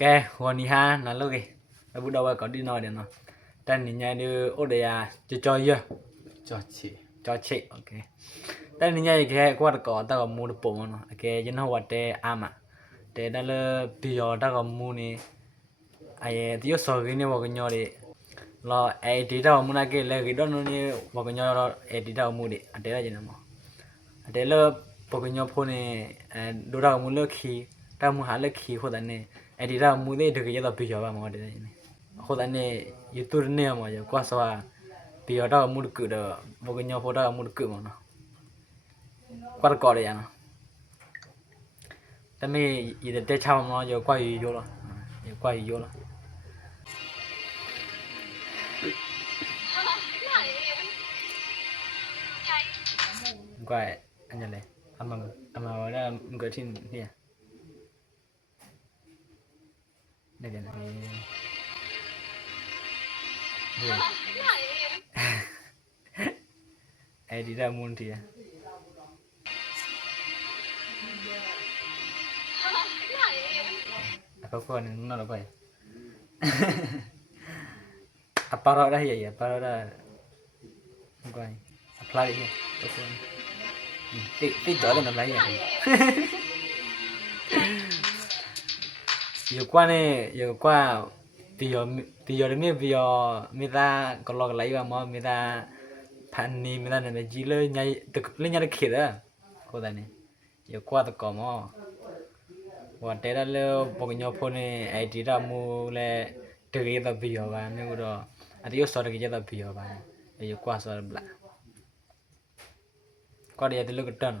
ကဲဟောနီဟာနာလုတ်ကေအဘူတော့ကောဒီနော်ဒီနော်တန်နညာနေဥဒရာကြောကြောရကြောချေကြောချေโอเคတန်နညာရခဲကွာတကောတကောမူလပုံနော်အကဲကျွန်တော်ဝတဲအာမတဲတလပီယောတကောမူနေအဲဒီဆော်ဂင်းနေဘောကညော်ရီလောအဲဒီတော့မနာကေလဲဂီတော့နုန်နေဘောကညော်ရောအဲဒီတော့မူနေအတဲရကျင်နမအတဲလပုကညော်ဖုန်နေအဲဒိုရာမူလခီတမူဟာလခီဟောတဲ့နေ editar muy de lo que ya lo pillo vamos a ver joder ne youtube ne vamos yo cuando va pillo da muy cura porque yo por da muy cura mano cuál corre ya no también y de techo vamos yo cuál yo lo yo cuál yo lo cuál anh này anh mà anh mà ở đây người trên kia này cái này ai đi ra muôn thì apa kau ni nak apa ya? apa roh dah ya ya apa roh dah kau ni apply ya apa kau ni ti ti jalan apa ya? ယောကွမ်းနဲ့ယောကွမ်းဒီရဒီရနဲ့ဗီယောမိသားကလောက်လိုက်ပါမမိသားဖန်နေမိသားနဲ့ကြီးလေညလေညရခေတာကိုဒနေယောကွာတကောမဝတဲရလောပုံညောဖုန်နဲ့အဒီရမူလေဒရေတဲ့ဗီယောပါမျိုးတော့အတိယစော်ရကြတဲ့ဗီယောပါယောကွာစော်ဘလာကောရီယတလုကတန်း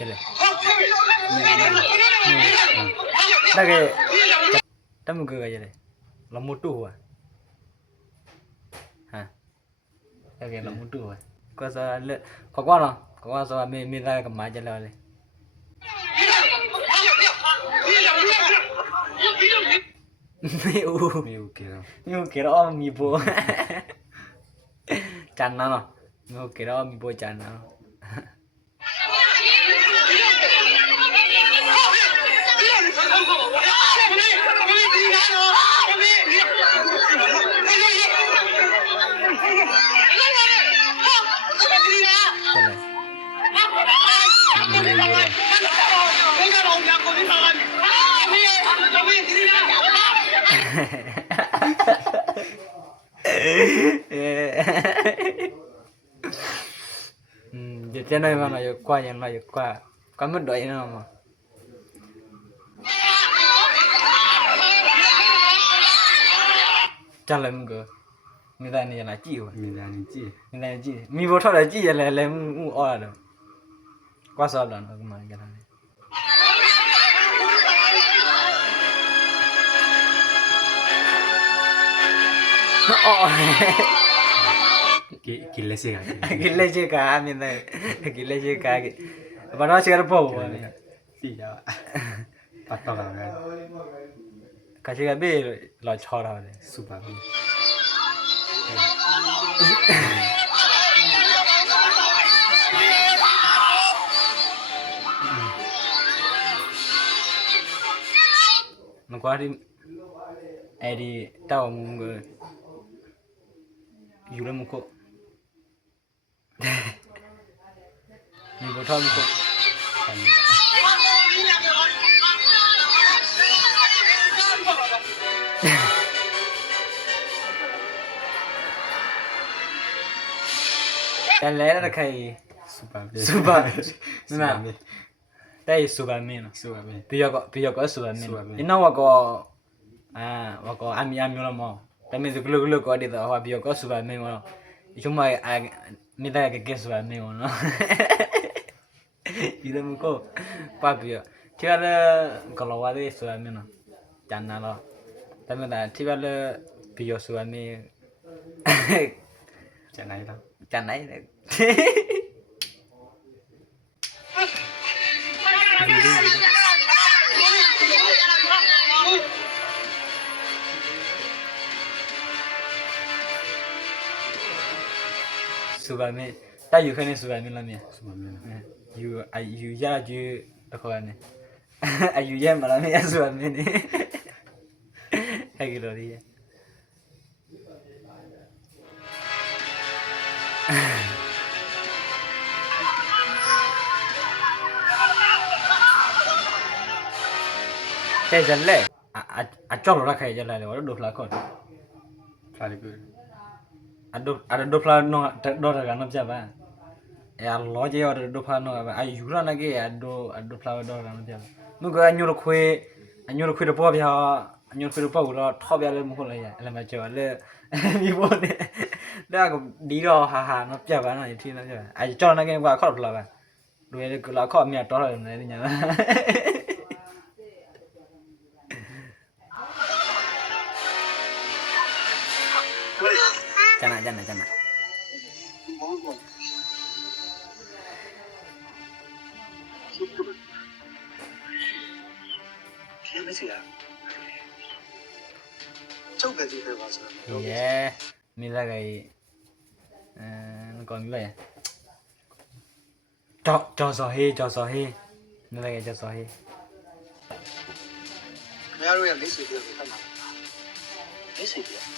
đây tâm cười vậy này lòng một tu à hả đây là một tu à có sao lệ có qua nào có qua sao mình mình ra cái máy chơi lại đây miêu miêu kia miêu kia đó mi bố chăn nào nào miêu kia đó mi bố chăn nào Jadi no iman ayo kwa ya no ayo kwa Kamu doa ini nama Jalan ke Minta ini jalan ci Minta ini ci Minta ini ci Mi botol ya ci ya lelem u ola do Kwa sabda no kemarin jalan ini 어. 길래제가. 길래제가 맨날 길래제가. 바로 시간을 보고. 진짜. 봤다 가네. 같이 가면 라 처라네. 수박이. 누구 아리 에리 따옴 그ယူလဲမကုတ်နေပေါ်ထားမကုတ်တယ်လဲတခိုင်စူပါမင်းစူပါမင်းနာတဲ့စူပါမင်းစူပါမင်းပြရကပြရကစူပါမင်းနော်ကောအာကောအမြအမြလို့မော न त मिलिजुल गुलुको अडिता अब भिओ कसो भए पनि मनो मैले मिलाएन कोयो ठिक गल चाना थियो भियो सुनि 苏板面，但有可能苏板面拉面。苏板面。嗯，有啊，有也就那块呢，啊有也没拉面也苏板面的，还给老弟。ใช่จะเล่อะอะจ้องเราละใครจะเล่เลยว่าเราดูละก่อนใครเป็นအဒိုအဒိုဖလာနောတဒိုရကနပြပန်။အဲလောဂျီအဒိုဖလာနောအယူရနကေအဒိုအဒိုဖလာဒိုရကနပြပန်။မကညိုရခွေအညိုရခွေတပေါ်ပြာအညိုရခွေတပေါ်ကတော့ထောက်ပြလဲမဟုတ်လည်းရလည်းမကျော်လဲမိဖို့နဲ့ဒါကဒီတော့ဟာဟာနပြပန်တော့ရထင်းနပြပန်။အဲကျော်နကေကခေါ်ဖလာပဲ။လူရဲကလာခေါ်အမြတ်တော်ရတယ်နည်းညာ။ Điều này đây này đây này Yeah, nila gay, con lê cho cho cho hi cho cho hi nila gay cho cho hi mẹ luôn mẹ luôn mẹ luôn mẹ luôn mẹ luôn mẹ luôn mẹ luôn mẹ luôn mẹ luôn mẹ luôn mẹ luôn mẹ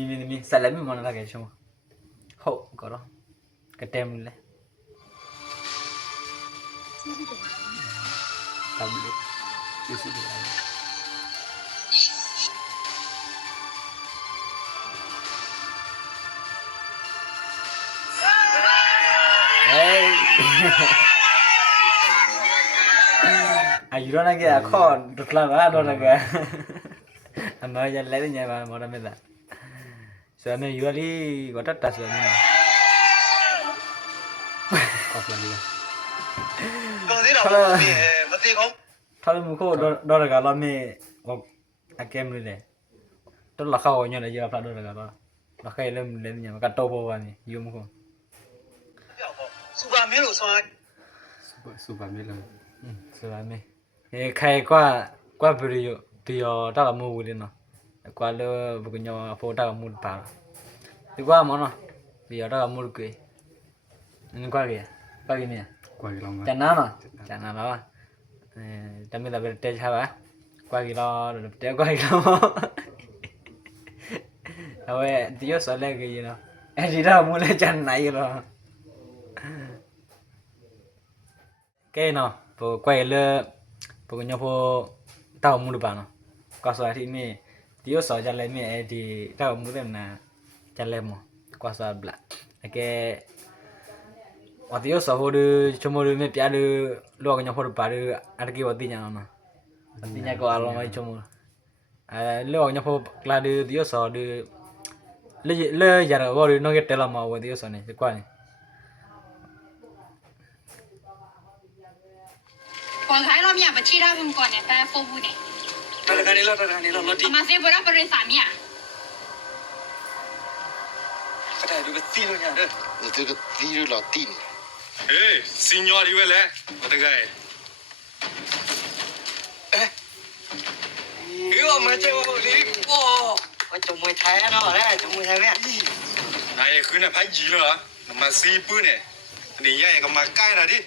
sẽ lấy mình mà là cái chung hộ có đó cái tem lên tạm biệt chưa xin được anh Ayo dong lagi ya, kon, duduklah lah dong lagi ya. Ambil aja lagi nih, mau ramai dah sợ này vừa đi có rất là sợ này off lại đi không thấy đâu thôi thôi một khu đó đó là cái lo mi một anh kem rồi này tôi là khâu nhau này giờ phải đó là cái đó là khay lên lên nhà mà cắt tàu bò vào này yêu một khu super mi luôn sao super super mi luôn super mi khay qua qua bự rồi bự rồi đó là mua rồi nó qua lơ bự nhau phô đó là mua bao thì qua mà nó Bây giờ đó là mua được kì Nên qua kìa Qua kìa nè Qua kìa lòng Chẳng nào nó Chẳng nào đó Chẳng biết là bây giờ chơi sao vậy Qua kìa lo rồi đập chơi qua kìa lòng nó vậy Thì yếu sợ lê kì gì đó Em chỉ đó là mua lê chẳng nãy rồi Cái nó Bố quay lơ Bố nhau bố Tao mua được bà nó Có sợ thì mê Thì yếu cho lên lê mê Thì tao mua được nè charlemo kwasa bla ake okay. watiyo sa hodu chomo du me pia du luo kanya hodu paru arki wati nya nona wati nya yeah, ko yeah. alo mai chomo uh, luo kanya hodu kla du tiyo sa du le le yara wori no get tela ma wati yo sa ne kwa ne còn thấy lo mía mà chi ra không còn để ta phô vui này. Tại là cái này là cái này là nó đi. Mà xem vừa đó vừa rồi sao mía? Hvad er det, du vil sige, du gerne vil? Det er det, du vil sige, latin. Hey, signor, du vil have. Hvad er det, jeg er? Hvad er det, jeg vil sige? Hvad er det, jeg vil sige? Hvad er det, jeg vil sige? Nej, jeg kunne have pænt gilder, når man siger bønne. Det er jeg, jeg kan mærke gejder det.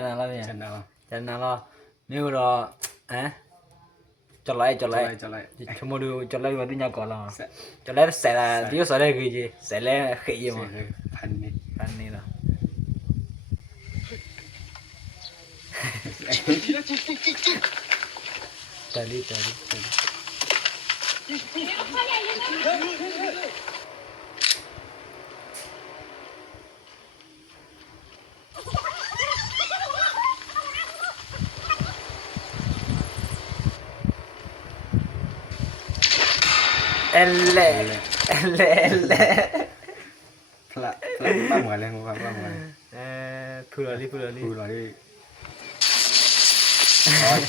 在哪了呢？在了？在哪了？你那个哎，来叫来亮，什么路照叫来之人家搞了吗？照亮晒了，比如说那个就晒了黑了嘛。翻脸翻脸了。嘿嘿嘿嘿。倒立 L L L ละละป้าเหมือนเลยครับป้าเหมือนเอ่อพูดอะไรพูดอะไรพูดอะไร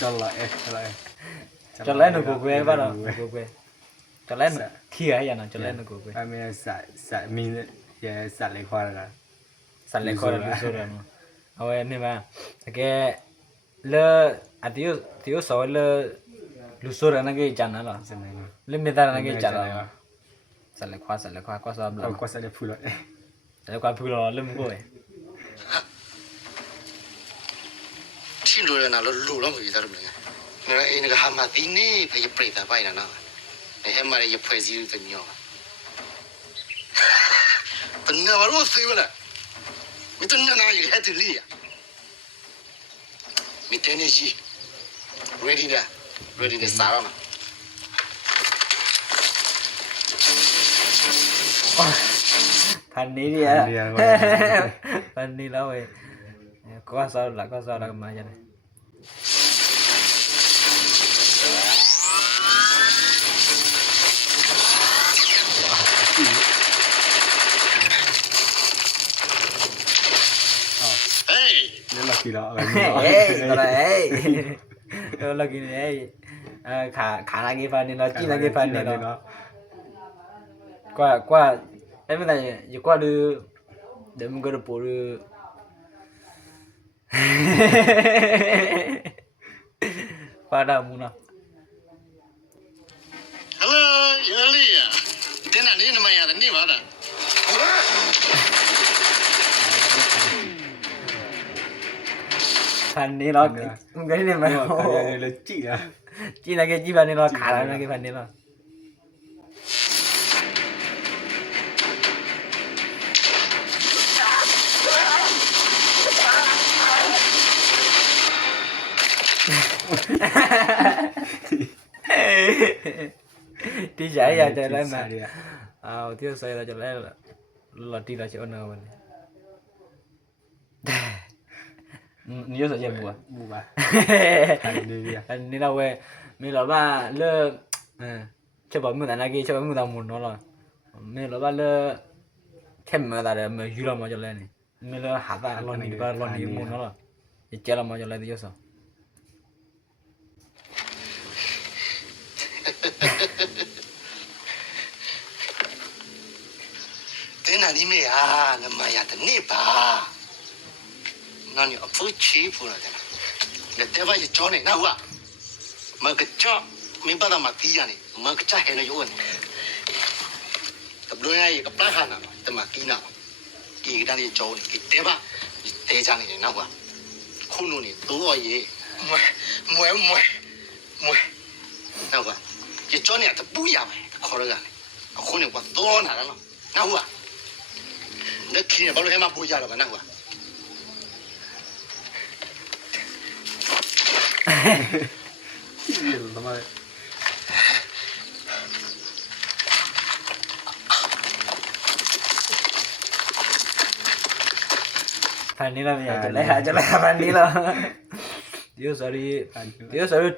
จัลล่ะเอ๊ะจัลล่ะจัลล่ะหนูกูเกวป่ะเนาะกูเกวจัลล่ะเขี่ยให้ยันหน่อยจัลล่ะหนูกูเกวอ่ะมีสัตสัตมีเยอะสัตเลี้ยควายนะสัตเลี้ยควายดูสุดเลยเอาไว้นี่มาโอเคเลอะอ่ะที่อยู่ที่อยู่สอยเลอะ lusur ana ge jana la sene le meda ana ge jana la sale kwa sale kwa kwa sa bla kwa sale pula sale kwa pula le mo ko e tin lo na lo lo lo ge dar me na e ne ga ma di ni pa ye pre ta pa ina na e he ma re ye pre zi lu te nyo tan na wa ro se wa la mi tan na na ye he te li ya mi te ne ji ready da ready to start on it. พันนี้เนี่ยพันนี้แล้วเว้ยก็ซอหลักก็ซอแล้วมาจะไหนเฮ้ยเล่นลักกี้แล้วเฮ้ยอะไรเฮ้ยเล่นลักกี้เนี่ย卡卡拉给翻的了，进来给翻的了。挂挂，哎，不等于一挂都，咱们搁这播的。发达木呢？Hello，杨丽呀，在哪里呢嘛呀？在哪玩的？看你那个，我跟你们说，来劲啊！cái cái 进来给你把那个卡拉给把你了。đi chạy ra chạy lên mà đi à tiếp say ra chơi lên là là đi ra chỗ nào mình 你又说也不不吧，看你呀，看你那位，没老板那，嗯，吃饱没？咱那给吃饱没？咱没弄了，没老板那，开门咋的？没鱼了吗？就来呢，没那啥子，老你把老你没弄了，你接了吗？就来的就是。哈哈哈哈哈哈！在哪里没啊？那妈呀，在那吧。နာနီအဖူချီဖူလာတယ်နော်တေဘာရဲ့ချောင်းနေနာဟုတ်လားမကချော့မင်းပဒမတီးရနေမကချဟဲနေရောနေတပ်လို့ရရကပလာခါနာတမကီနာကီကတန်းရဲ့ချောင်းနေဒီတေဘာတေးချနေနေနာဟုတ်လားခုနုံနေသောရရဲ့မွဲမွဲမွဲနာဟုတ်လားချောင်းနေတပူရမယ်ခေါ်ရကနေအခုနေကတော့နာနာနာဟုတ်လားနက်ခင်းဘာလို့ဟဲမပူရတော့နာဟုတ်လား Filha da Pandino mi ajalah, ajalah pandino. Dio sari, dio sari,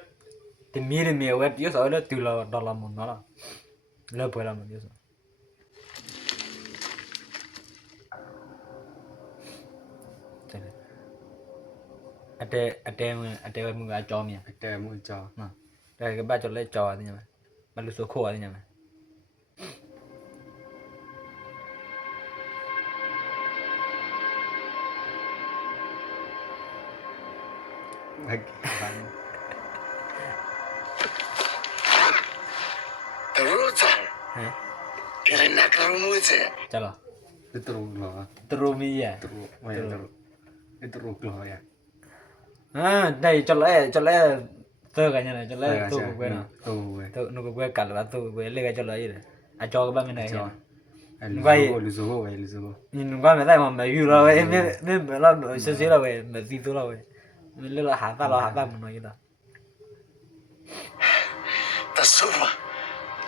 temiri mi web, dio sari, tu la dalam mona la, la pola mona dio sari. အတဲအတဲအတဲမှုကကြောမြင်အတဲမှုကြောဟုတ်တယ်ကဘာကြောလဲကြောတယ်ညမမလို့ဆိုခို့ရတယ်ညမဟက်တရူဇာဟမ်ကရနာကရမှုစေကြလားတရူလားတရူမီယာတရူမယတရူတရူကလောယား ah dai chale chale to gaña na chale to kwe na to kwe to no kwe kal ba to kwe le ga chale ai a cho ba me na ai vai lu zo vai lu zo ni nu ba me dai ma me yu ra ve me me me la no se se la ve me ti to la ve me le la ha ta la ha ta no ida ta so ma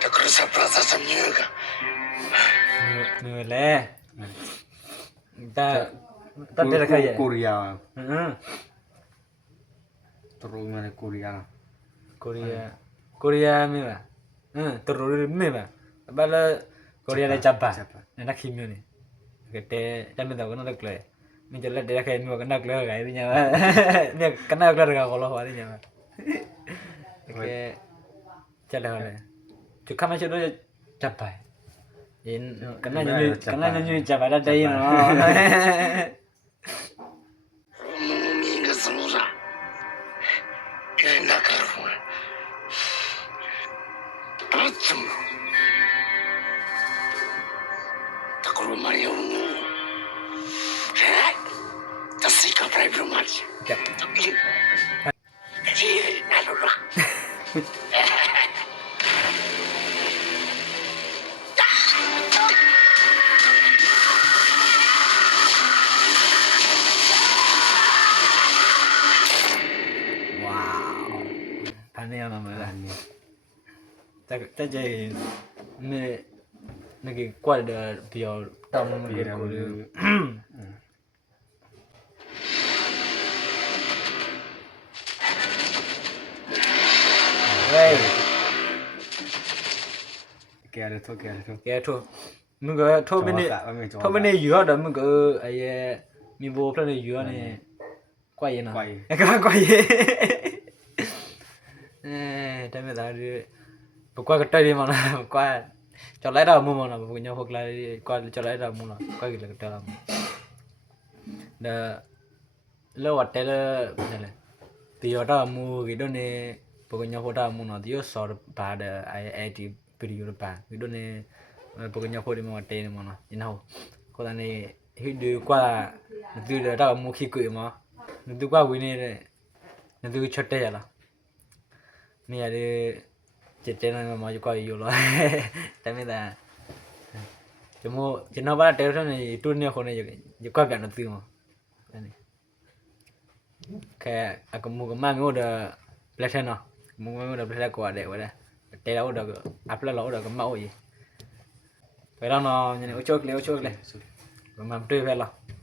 ta cruza plaza san nyuga no le ta ta te la calle korea ah turun dari Korea lah. Korea, Ayo. Mm, Korea nih lah. Hmm, turun dari mana lah? Korea dari Jawa? Enak kimia nih. Kita, tapi tahu kan udah Menjelat dia kayak mau kena keluar kayak ini nyawa. Ini kena keluar gak kalau hari nyawa. Oke, jalan oleh. Cuka masih dulu Jawa. In, kena nyanyi, kena nyanyi Jawa ada ini. cái quả đã bị ở cái đó rồi. Đây. Kẻ đó thôi, kẻ đó. Kẻ thôi. Mình có bên này, thôi bên này dưới đó mình có ấy mình vô phần này dưới này. Quay vậy nào? Quay. Cái quá quay. Ê, đây mới là đi. Bộ quay cái tay đi mà nào, quay. ကျော်လိုက်တာမုံမုံတော့ဘုညာဟုတ်လားကွာကျော်လိုက်တာမုံတော့ကွာကြီးလည်းတော်တော်ဒါလောတယ်လည်းတီယောတာမူကြီးတော့နေဘုညာဟုတ်တာမုံတော့ဒီဆော့ဘာဒါအဲအတီပီရီယိုဘန်ဒီတော့နေဘုညာဟုတ်တယ်မတဲနေမနော်ဒီနောက်ကိုတန်းနေဟိဒူကွာဒီတော့တာမူခိကွေမှာဒီကွာဝင်နေတဲ့ဒီချက်တက်ရလားနေရာလေး trên mà tại vì Se tiene mi mayo con yo lo también da. Yo mo, yo no para tener un turno con ellos, yo cuál ganó tío. Que a como que más me gusta placer no, como que me gusta placer con Ade, ¿verdad? Te la gusta, a placer la gusta con más oye. Pero no, yo no, yo chocle, yo chocle. Lo más tuyo es verlo.